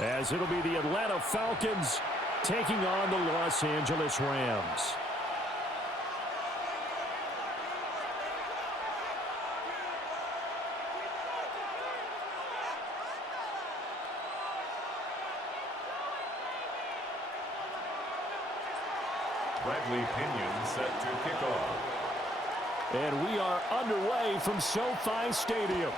As it'll be the Atlanta Falcons taking on the Los Angeles Rams. Bradley Pinion set to kick off. And we are underway from SoFi Stadium.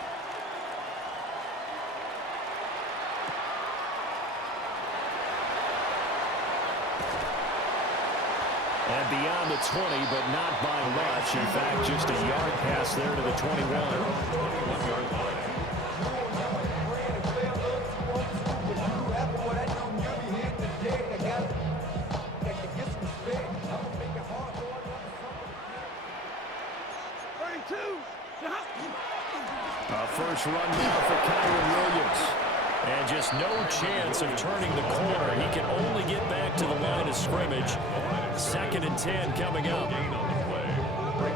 And beyond the 20, but not by much. In fact, just a yard pass there to the 21. 21-yard line. A first run now for Kyron Williams. And just no chance of turning the corner. He can only get back to the line of scrimmage. 2nd and 10 coming up.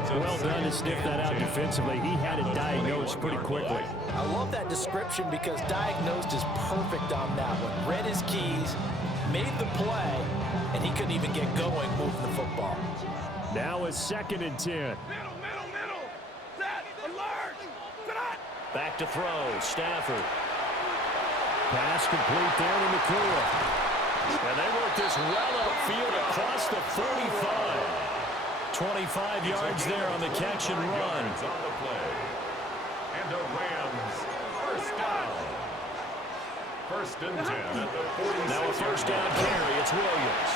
Well done to sniff that out defensively. He had it diagnosed pretty quickly. I love that description because diagnosed is perfect on that one. Read his keys, made the play, and he couldn't even get going moving the football. Now it's 2nd and 10. Back to throw, Stafford. Pass complete there to McCoy. And they work this well upfield across the 45. 25 yards there on the catch and run. On the play. And the Rams first down. 1st and 10 at the 46. Now a first down carry. It's Williams.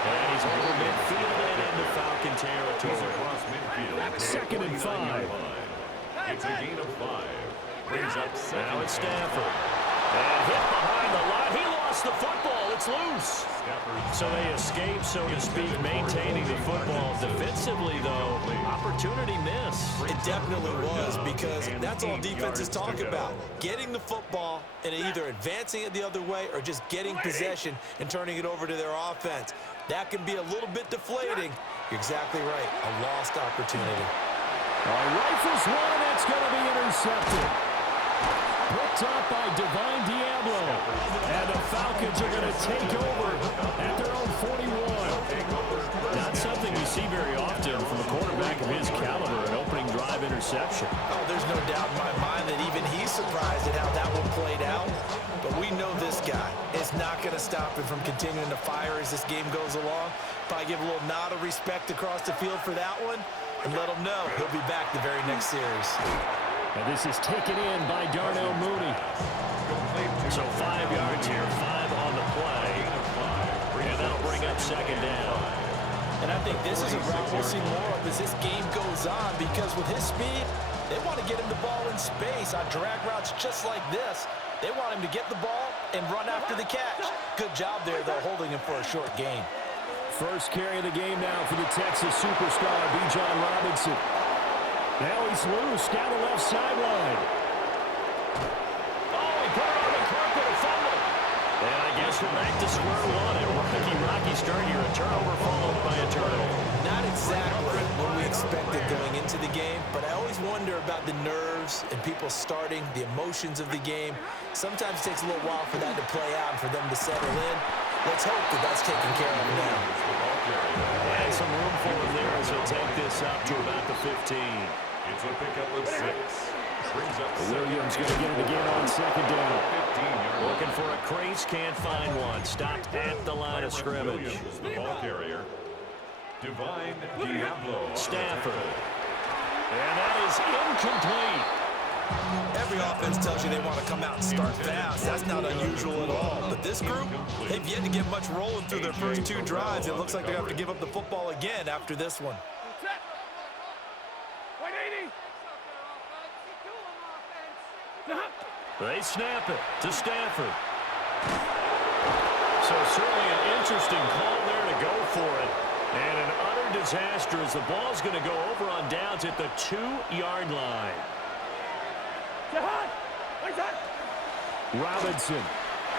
And he's over midfield and into Falcon territory. Across midfield. 2nd and 5. It's a gain of 5. Brings up 2nd. Now it's Stafford. And hit behind the line. He lost the football. It's loose. So they escape, so to speak, maintaining the football. Defensively, though, opportunity miss. It definitely was, because that's all defenses talk about. Getting the football and either advancing it the other way or just getting possession and turning it over to their offense. That can be a little bit deflating. You're exactly right. A lost opportunity. Rifles one. That's going to be intercepted. Picked up by Divine Diablo. And the Falcons are going to take over at their own 41. Not something you see very often from a quarterback of his caliber, an opening drive interception. Oh, there's no doubt in my mind that even he's surprised at how that one played out. But we know this guy is not going to stop him from continuing to fire as this game goes along. Probably give a little nod of respect across the field for that one and let him know he'll be back the very next series. And this is taken in by Darnell Mooney. So 5 yards here, 5 on the play. And that'll bring up 2nd down. And I think this is a route we'll see more of as this game goes on, because with his speed, they want to get him the ball in space on drag routes just like this. They want him to get the ball and run after the catch. Good job there, though, holding him for a short gain. First carry of the game now for the Texas superstar, Bijan Robinson. Now he's loose down the left sideline. Oh, he put it on the carpet, a fumble. And I guess we're back to square one. And Rocky start here, a turnover followed by a turnover. Not exactly what we expected going into the game, but I always wonder about the nerves and people starting, the emotions of the game. Sometimes it takes a little while for that to play out and for them to settle in. Let's hope that that's taken care of now. And some room for him there as he'll take this up to about the 15. It's a pickup of 6. Brings up Williams going to get it again on 2nd down. 15-yard line. Looking for a crease, can't find one. Stopped at the line of scrimmage. Williams, the ball carrier. Divine Diablo. Stafford. And that is incomplete. Every offense tells you they want to come out and start fast. That's not unusual at all. But this group, they've yet to get much rolling through their first 2 drives. It looks like they have to give up the football again after this one. They snap it to Stafford. So certainly an interesting call there to go for it. And an utter disaster as the ball's going to go over on downs at the 2-yard line. Robinson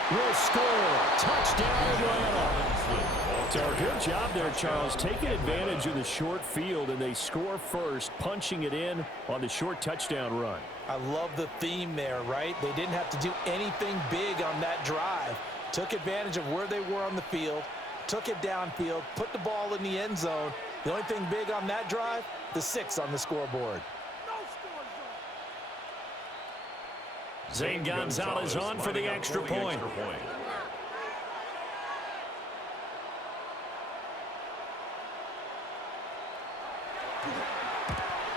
will score. Touchdown, Atlanta. So a good job there, Charles, taking advantage of the short field, and they score first, punching it in on the short touchdown run. I love the theme there, right? They didn't have to do anything big on that drive. Took advantage of where they were on the field, took it downfield, put the ball in the end zone. The only thing big on that drive, the 6 on the scoreboard. Zane Gonzalez on for the extra point.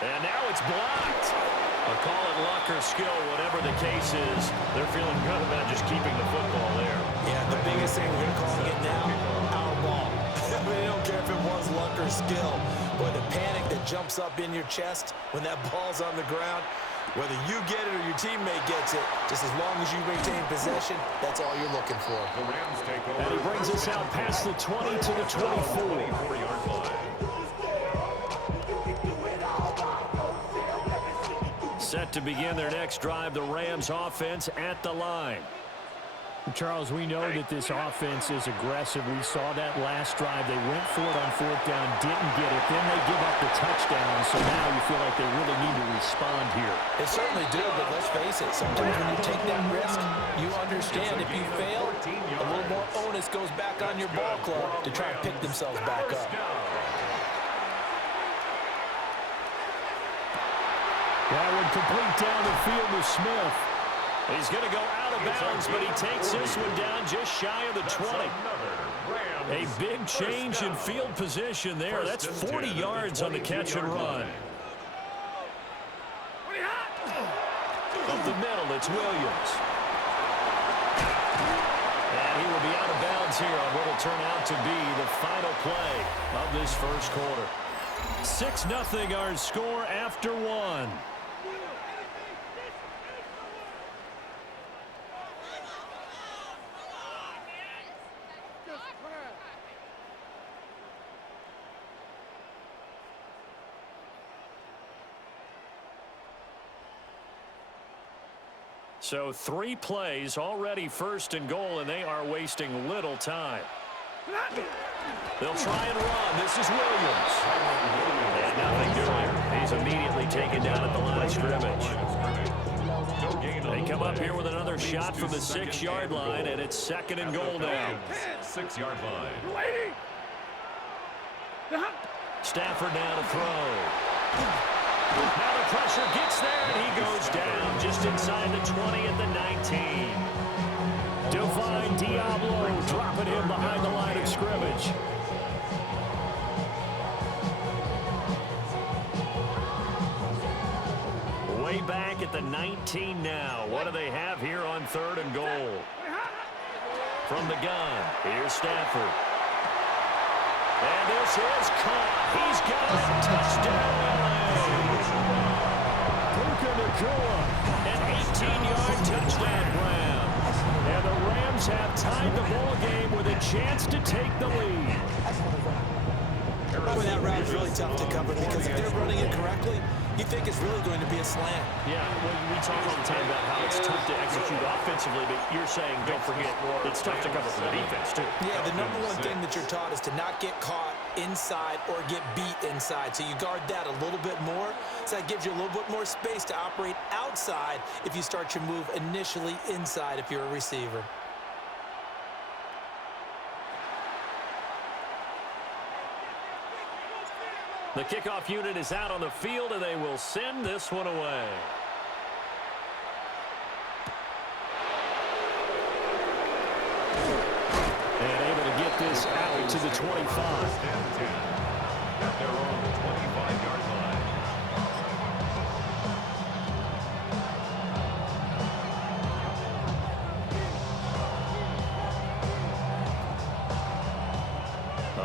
And now it's blocked. A call it luck or skill, whatever the case is. They're feeling good about just keeping the football there. Yeah, the biggest thing we're calling it now, our ball. They don't care if it was luck or skill. But the panic that jumps up in your chest when that ball's on the ground, whether you get it or your teammate gets it, just as long as you retain possession, that's all you're looking for. The Rams take over. And he brings us out past the 20 to the 24. 24-yard line. Set to begin their next drive, the Rams offense at the line. Charles, we know that this offense is aggressive. We saw that last drive. They went for it on 4th down, didn't get it. Then they give up the touchdown, so now you feel like they really need to respond here. They certainly do, but let's face it, sometimes when you take that risk, you understand if you fail, a little more onus goes back on your ball club to try and pick themselves back up. That one complete down the field with Smith. He's going to go out of bounds, but he takes this one down just shy of the 20. A big change in field position there. That's 40 yards on the catch and run. Up the middle, it's Williams. And he will be out of bounds here on what will turn out to be the final play of this first quarter. 6-0 our score after 1. So 3 plays already 1st and goal, and they are wasting little time. They'll try and run. This is Williams. And nothing doing. He's immediately taken down at the line of scrimmage. They come up here with another shot from the 6-yard line, and it's 2nd and goal now. 6-yard line. Stafford now to throw. Now the pressure gets there, and he goes down just inside the 20 at the 19. Divine Diablo dropping him behind the line of scrimmage. Way back at the 19 now. What do they have here on 3rd and goal? From the gun, here's Stafford. And this is caught. He's got it. Touchdown. An 18-yard touchdown grab. And the Rams have tied the ball game with a chance to take the lead. Boy, that route is really tough to cover because if they're running it correctly, you think it's really going to be a slant. Yeah, well, we talk all the time about how it's tough to execute offensively, but you're saying, don't forget, it's tough to cover for the defense, too. Yeah, the number one thing that you're taught is to not get caught inside or get beat inside. So you guard that a little bit more. So that gives you a little bit more space to operate outside if you start your move initially inside if you're a receiver. The kickoff unit is out on the field, and they will send this one away. And able to get this out to the 25. At their own 25-yard line.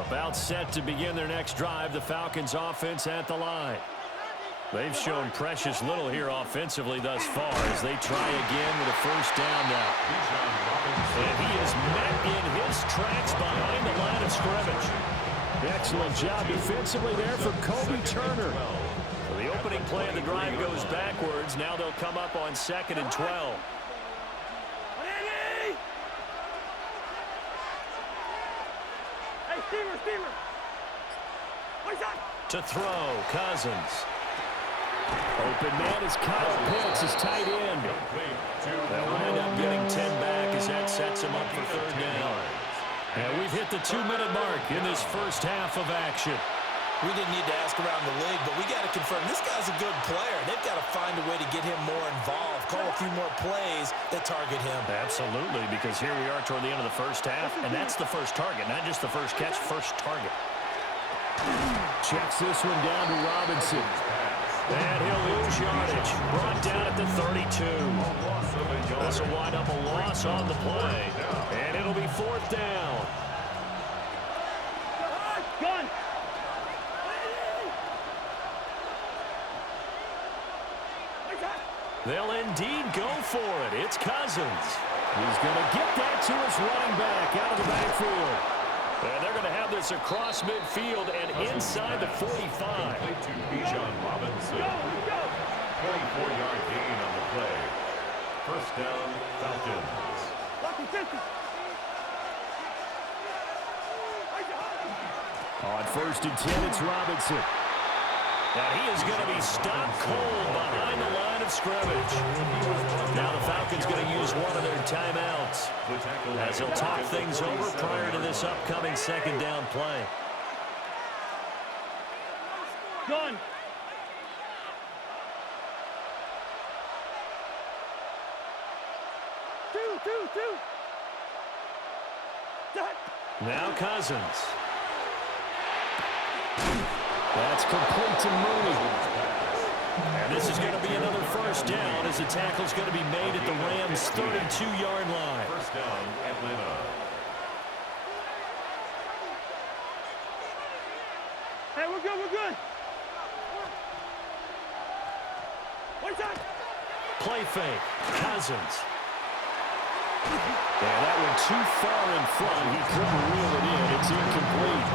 About set to begin their next drive, the Falcons offense at the line. They've shown precious little here offensively thus far as they try again with a 1st down now. And he is met in his tracks behind the line of scrimmage. Excellent job defensively there for Kobe Turner. So the opening play of the drive goes backwards. Now they'll come up on 2nd and 12. To throw, Cousins. Open man is Kyle Pitts, his tight end. They'll wind up getting 10 back as that sets him up for third down. And we've hit the 2-minute mark in this first half of action. We didn't need to ask around the league, but we got to confirm this guy's a good player. They've got to find a way to get him more involved, call a few more plays that target him. Absolutely, because here we are toward the end of the first half, and that's the first target, not just the first catch, first target. Checks this one down to Robinson. And he'll lose yardage. Brought down at the 32. This will wind up a loss on the play. And it'll be fourth down. Gun! They'll indeed go for it. It's Cousins. He's going to get that to his running back out of the backfield. And they're going to have this across midfield and inside the 45. To Bijan Robinson. 24-yard gain on the play. First down, Falcons. On first and 10, it's Robinson. And he is going to be stopped cold behind the line of scrimmage. Now the Falcons going to use one of their timeouts as they'll talk things over prior to this upcoming second down play. Gun! Two! Now Cousins. That's complete to Mooney. And this is going to be another first down as the tackle's going to be made at the Rams' 32-yard line. First down, Atlanta. Hey, we're good. One time. Play fake. Cousins. Yeah, that went too far in front. He couldn't reel it in. It's incomplete.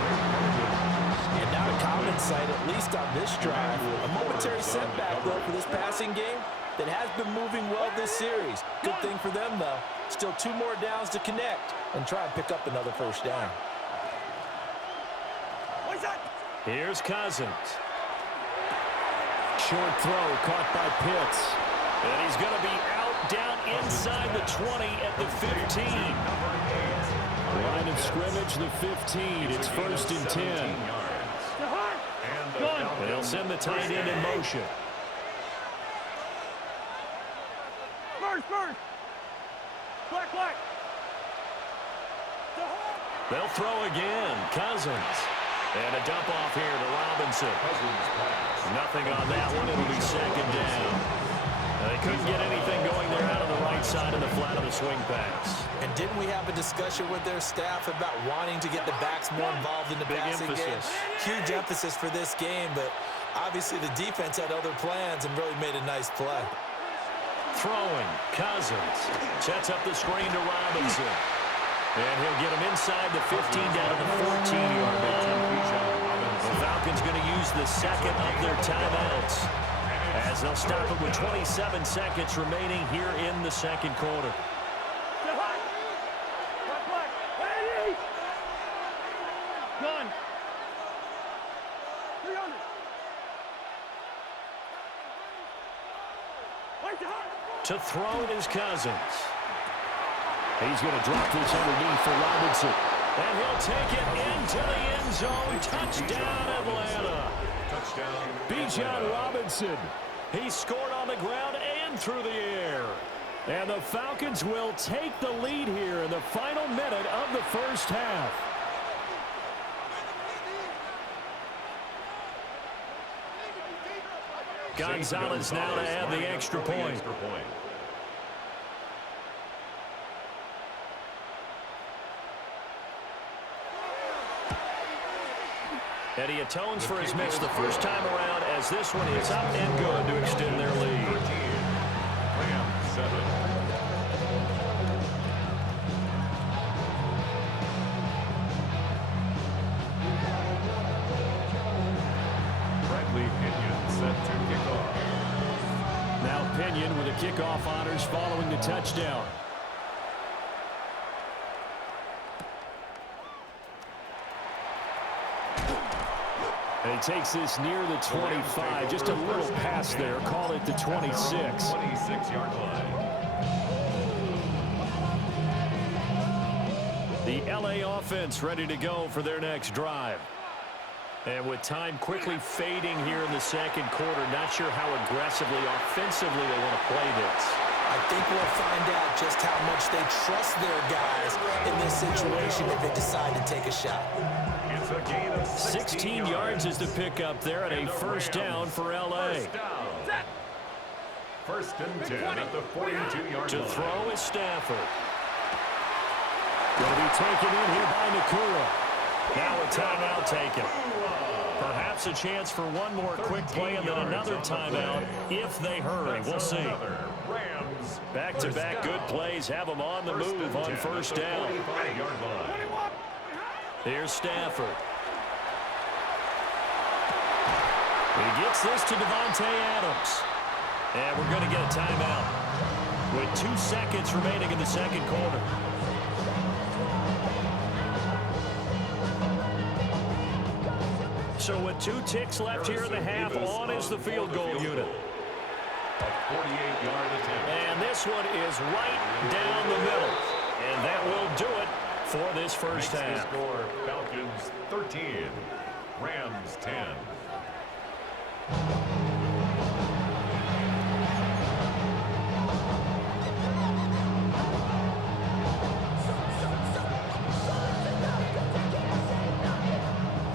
And not a common sight, at least on this drive. A momentary setback, though, for this passing game that has been moving well this series. Good thing for them, though. Still 2 more downs to connect and try and pick up another first down. Here's Cousins. Short throw caught by Pitts. And he's going to be out down inside the 20 at the 15. Line of scrimmage, the 15. It's first and 10. And they'll send the tight end in motion. First. Black. They'll throw again. Cousins. And a dump off here to Robinson. Nothing on that one. It'll be second down. They couldn't get anything going there out of the right side of the flat of the swing pass. And didn't we have a discussion with their staff about wanting to get the backs more involved in the passing game? Huge emphasis for this game, but obviously the defense had other plans and really made a nice play. Throwing, Cousins. Sets up the screen to Robinson. And he'll get him inside the 15 down to the 14-yard line. The Falcons going to use the second of their timeouts as they'll stop it with 27 seconds remaining here in the second quarter. Gun! 300! To throw it is Cousins. He's going to drop this underneath for Robinson. And he'll take it into the end zone. Touchdown, Atlanta. Touchdown, Bijan Robinson. He scored on the ground and through the air. And the Falcons will take the lead here in the final minute of the first half. Gonzalez now to add the extra point. And he atones for his miss the first time around as this one is up and good to extend their lead. Rams 7. Bradley Pinion set to kick off. Now Pinion with the kickoff honors following the touchdown. He takes this near the 25, just a little pass there. Call it the 26. 26-yard line. The LA offense ready to go for their next drive. And with time quickly fading here in the second quarter, not sure how aggressively, offensively they want to play this. I think we'll find out just how much they trust their guys in this situation if they decide to take a shot. It's a gain of 16 yards is the pickup there, and a first down for LA. First and 10 at the 42-yard To line. throw is Stafford. Going to be taken in here by Nakura. Now a timeout taken. Perhaps a chance for one more quick play and then another timeout if they hurry. We'll see. Back-to-back good plays have them on the move on first down. Here's Stafford. He gets this to Devontae Adams. And we're going to get a timeout with 2 seconds remaining in the second quarter. So with 2 ticks left here in the half, on is the field goal unit. A 48-yard attempt. And this one is right down the middle. And that will do it for this first Makes the half. score Falcons 13, Rams 10.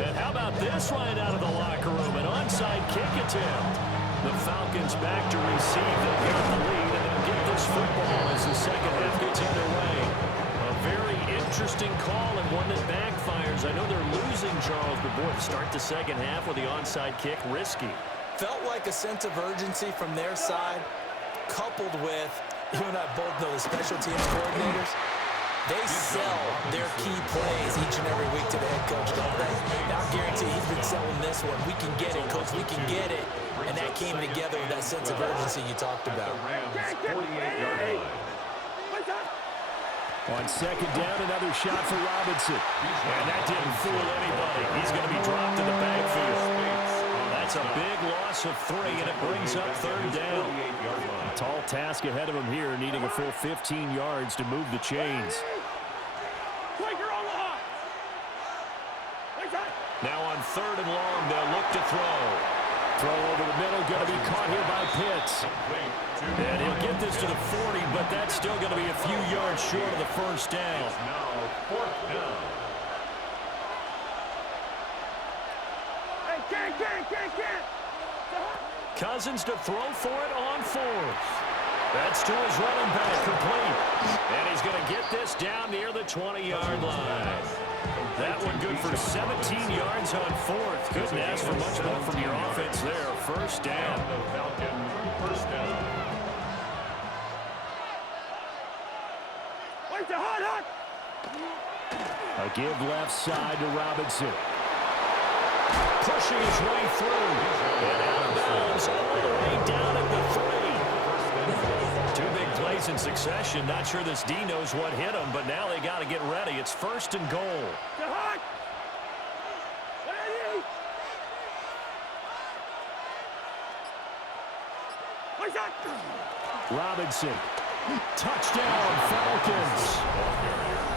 And how about this right out of the locker room? An onside kick attempt. The Falcons back to receive. They've got the lead, and they'll get this football as the second half gets underway. A very interesting call and one that backfires. I know they're losing, Charles, but boy, to start the second half with the onside kick, risky. Felt like a sense of urgency from their side, coupled with, you and I both know the special teams coordinators, they sell their key plays each and every week to the head coach, don't they? Now, I guarantee he's been selling this one. We can get it, coach, we can get it. And that came together with that sense of urgency you talked about. Rams 48-yard line. On second down, another shot for Robinson. And that didn't fool anybody. He's going to be dropped in the backfield. That's a big loss of 3, and it brings up third down. A tall task ahead of him here, needing a full 15 yards to move the chains. Now on third and long, they'll look to throw. Throw over the middle, going to be caught here by Pitts. And he'll get this to the 40, but that's still going to be a few yards short of the first down. Now fourth down. Cousins to throw for it on fourth. That's to his running back, complete. And he's going to get this down near the 20-yard line. That one good for 17 yards on fourth. Couldn't ask for much more from your offense there. First down. The Falcon first down. A give left side to Robinson. Pushing his way through. And out of bounds all the way down at the 3. 2 big plays in succession. Not sure this D knows what hit him, but now they got to get ready. It's first and goal. Robinson. Touchdown, Falcons.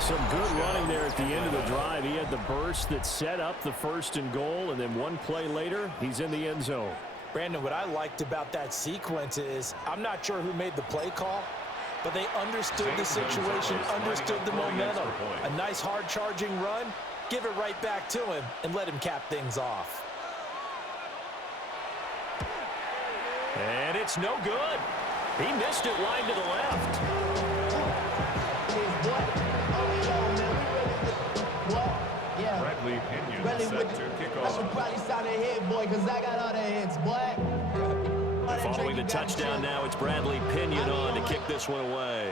Some good running there at the end of the drive. He had the burst that set up the first and goal, and then one play later, he's in the end zone. Brandon, what I liked about that sequence is, I'm not sure who made the play call, but they understood the situation, understood the momentum. A nice hard-charging run, give it right back to him, and let him cap things off. And it's no good. He missed it wide to the left. Bradley Pinion set to kick off. I should probably sign a hit, boy, because I got all the hits, boy. Following the touchdown now, it's Bradley Pinion on to kick this one away.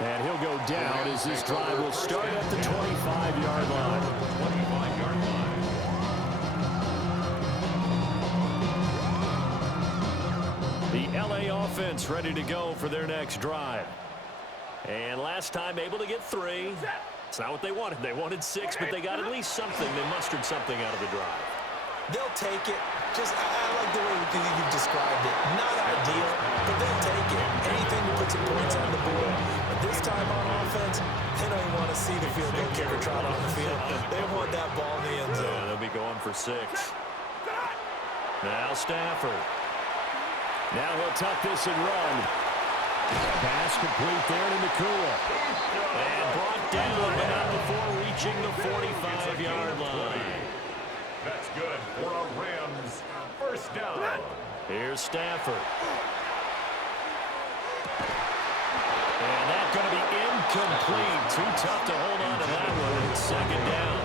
And he'll go down as this drive will start at the 25-yard line. 25-yard line. The LA offense ready to go for their next drive. And last time able to get 3. It's not what they wanted. They wanted 6, but they got at least something. They mustered something out of the drive. They'll take it. I like the way you've described it. Not ideal, but they'll take it. Anything to put some points on the board. But this time on offense, they don't even want to see the field goal kicker trot on the field. They want that ball in the end zone. Yeah, they'll be going for 6. Now Stafford. Now he'll tuck this and run. Pass complete there to Nakua. And brought down, but not before reaching the 45-yard line. That's good for a Rams first down. Here's Stafford. And that's going to be incomplete. Too tough to hold on to that one. It's second down.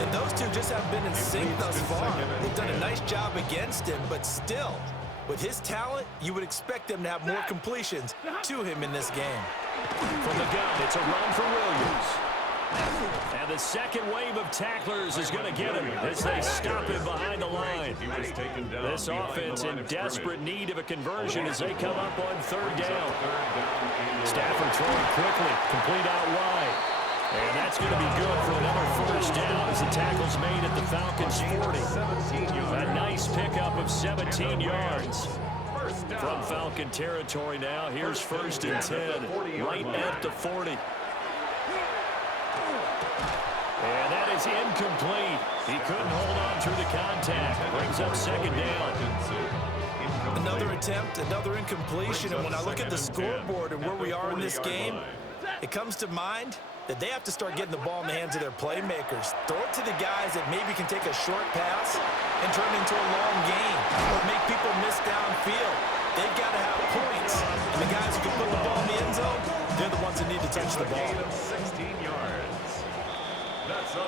And those two just haven't been in sync thus far. They've done a nice job against him, but still, with his talent, you would expect them to have more completions to him in this game. From the gun, it's a run for Williams. And the second wave of tacklers is going to get him as they stop him behind the line. This offense in desperate need of a conversion as they come up on third down. Stafford throwing quickly, complete out wide. And that's going to be good for another first down as the tackle's made at the Falcons' 40. A nice pickup of 17 yards. From Falcon territory now, here's first and 10, right at the 40. And that is incomplete. He couldn't hold on through the contact. Brings up second down. Another attempt, another incompletion. And when I look at the scoreboard and where we are in this game, it comes to mind that they have to start getting the ball in the hands of their playmakers. Throw it to the guys that maybe can take a short pass and turn it into a long game or make people miss downfield. They've got to have points. And the guys who can put the ball in the end zone, they're the ones that need to touch the ball. 16 yards.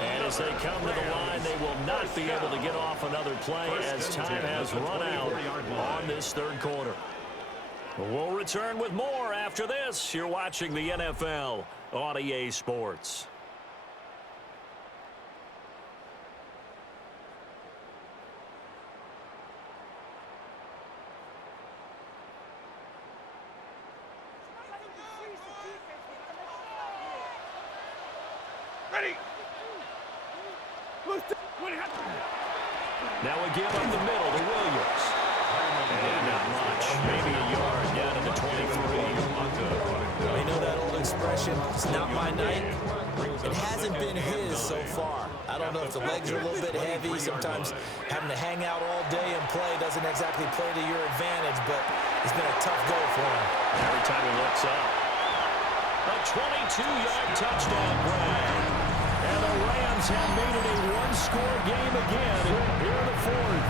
And as they come to the line, they will not be able to get off another play as time has run out on this third quarter. We'll return with more after this. You're watching the NFL on EA Sports. Ready. Now a give up the middle to Williams. And not much. Maybe a yard down to the 23. We know that old expression, it's not my night. It hasn't been his so far. I don't know if the legs are a little bit heavy. Sometimes having to hang out all day and play doesn't exactly play to your advantage, but it's been a tough go for him. Every time he looks up. A 22-yard touchdown grab. And the Rams have made it a one-score game again here in the fourth.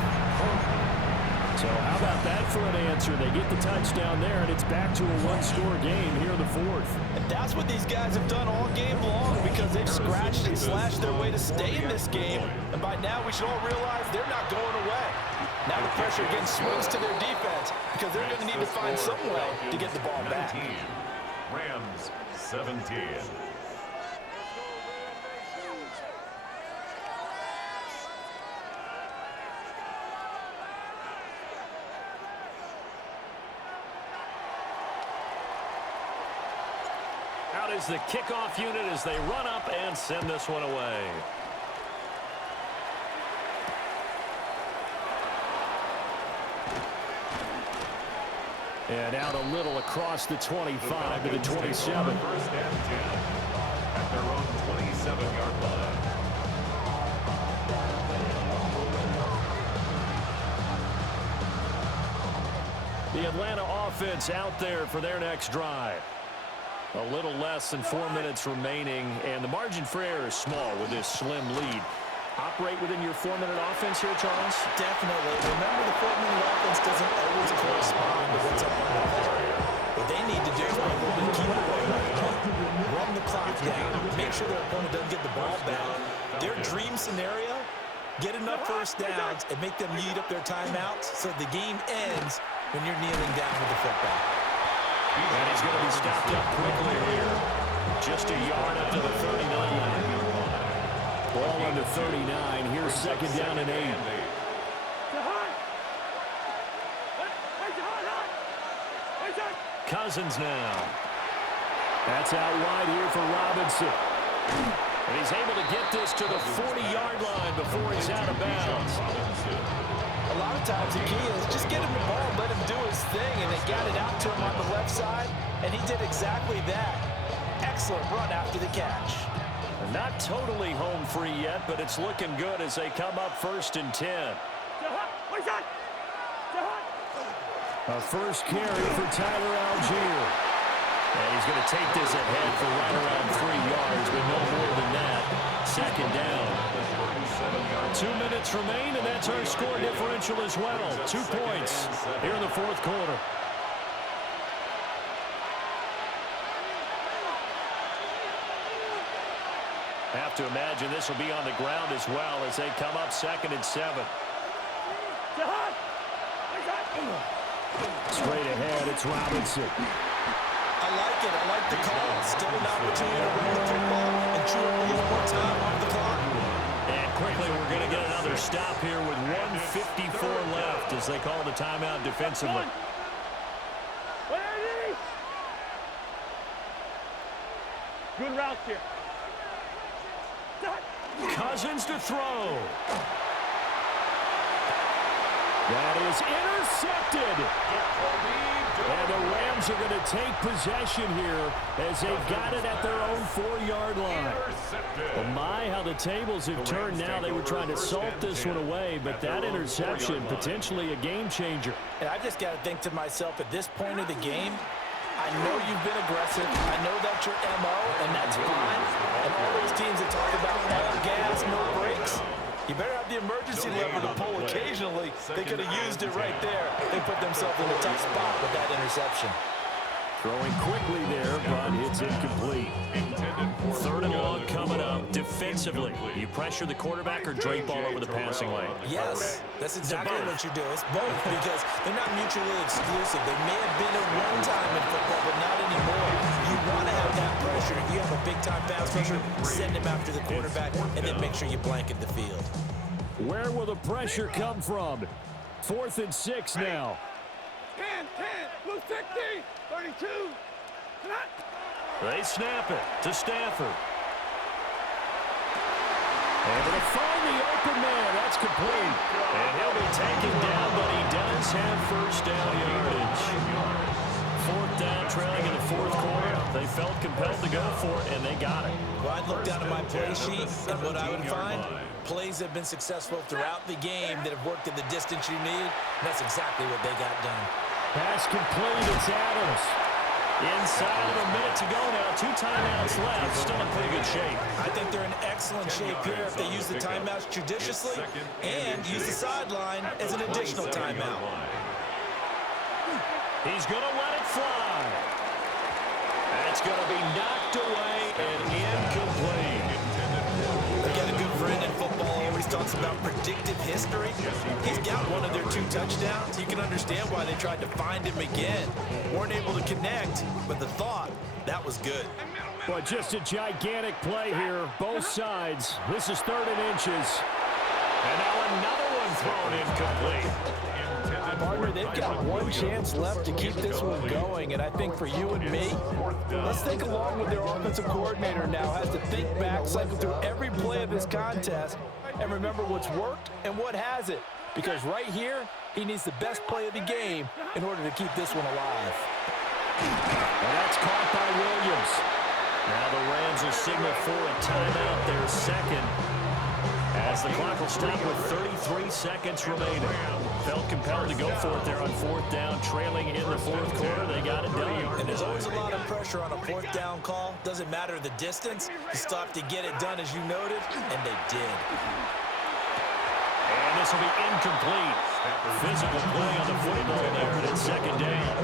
So how about that for an answer? They get the touchdown there, and it's back to a one-score game here in the fourth. And that's what these guys have done all game long because they've scratched and slashed their way to stay in this game. And by now, we should all realize they're not going away. Now the pressure again swings to their defense because they're going to need to find some way to get the ball back. Rams 17. Out is the kickoff unit as they run up and send this one away. And out a little across the 25 to the 27. First and 10 at their own 27-yard line. The Atlanta offense out there for their next drive. A little less than 4 minutes remaining, and the margin for error is small with this slim lead. Operate within your 4-minute offense here, Charles? Definitely. Remember, the 4-minute offense doesn't always correspond to what's up on the board. What they need to do is play a little bit of keep away right now. Run the clock down. Make sure their opponent doesn't get the ball back. Their dream scenario, get enough first downs and make them eat up their timeouts so the game ends when you're kneeling down with the football. And he's going to be stopped up quickly here. Just a yard up to the 39. Ball under 39. Here's second down and 8. Cousins now. That's out wide here for Robinson. And he's able to get this to the 40-yard line before he's out of bounds. A lot of times the key is just get him the ball, let him do his thing, and they got it out to him on the left side, and he did exactly that. Excellent run after the catch. Not totally home free yet, but it's looking good as they come up 1st and 10. A first carry for Tyler Algier. And he's going to take this ahead for right around 3 yards, but no more than that. 2nd down. 2 minutes remain, and that's our score differential as well. 2 points here in the 4th quarter. Have to imagine this will be on the ground as well as they come up 2nd and 7. Straight ahead, it's Robinson. I like it. I like the call. Still an opportunity to run the football and chew up a little more time off the clock. And quickly, we're going to get another stop here with 1:54 left as they call the timeout defensively. Good route here. Cousins to throw. That is intercepted. And the Rams are going to take possession here as they've got it at their own 4-yard line. Oh my, how the tables have turned now. They were trying to salt this one away, but that interception, potentially a game changer. And I just got to think to myself, at this point of the game, I know you've been aggressive. I know that's your MO, and that's fine. And all those teams that talk about all gas, no brakes, you better have the emergency lever to pull occasionally. They could have used it right there. They put themselves in a tough spot with that interception. Throwing quickly there, but it's incomplete. 3rd and long coming up. Defensively, you pressure the quarterback or drape all over the passing lane? Yes, that's exactly what you do. It's both because they're not mutually exclusive. They may have been at one time in football, but not anymore. You want to have that pressure. If you have a big-time pass rusher, send him after the quarterback, and then make sure you blanket the field. Where will the pressure come from? 4th and 6 now. 10, blue 60, 32. They snap it to Stafford. Able to find the open man. That's complete. And he'll be taken down, but he does have 1st down yardage. 4th down, trailing in the 4th quarter. They felt compelled to go for it, and they got it. Well, I'd look down at my play sheet, and what I would find, plays have been successful throughout the game that have worked at the distance you need, and that's exactly what they got done. Pass complete. It's Adams. Inside of a minute to go now. 2 timeouts left. Still in pretty good shape. I think they're in excellent shape here if they use the timeouts judiciously and use the sideline as an additional timeout. He's going to let it fly. That's going to be knocked away and incomplete. Again, a good friend in football always talks about predictive history. He's got one of their 2 touchdowns. You can understand why they tried to find him again. Weren't able to connect, but the thought, that was good. Well, just a gigantic play here, both sides. This is 3rd and inches. And now another one thrown incomplete. Partner, they've got one chance left to keep this one going, and I think for you and me, let's think along with their offensive coordinator now, has to think back, cycle through every play of this contest, and remember what's worked and what hasn't. Because right here, he needs the best play of the game in order to keep this one alive. And that's caught by Williams. Now the Rams will signal for a timeout, their 2nd. As the clock will stop with 33 seconds remaining. Felt compelled to go for it there on 4th down, trailing in the 4th quarter. They got it done. And there's always a lot of pressure on a 4th down call. Doesn't matter the distance. You stop to get it done, as you noted, and they did. And this will be incomplete. Physical play on the football there, and it's 2nd down.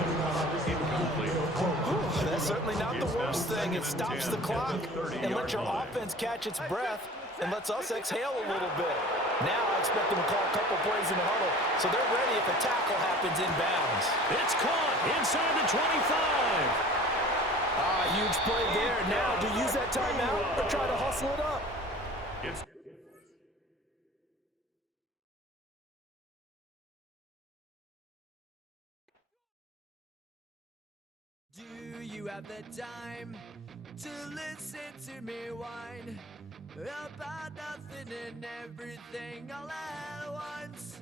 That's certainly not the worst thing. It stops the clock and lets your offense catch its breath and lets us exhale a little bit. Now I expect them to call a couple plays in the huddle, so they're ready if a tackle happens inbounds. It's caught inside the 25. Huge play there. Now, do you use that timeout or try to hustle it up? Do you have the time to listen to me whine about nothing and everything all at once?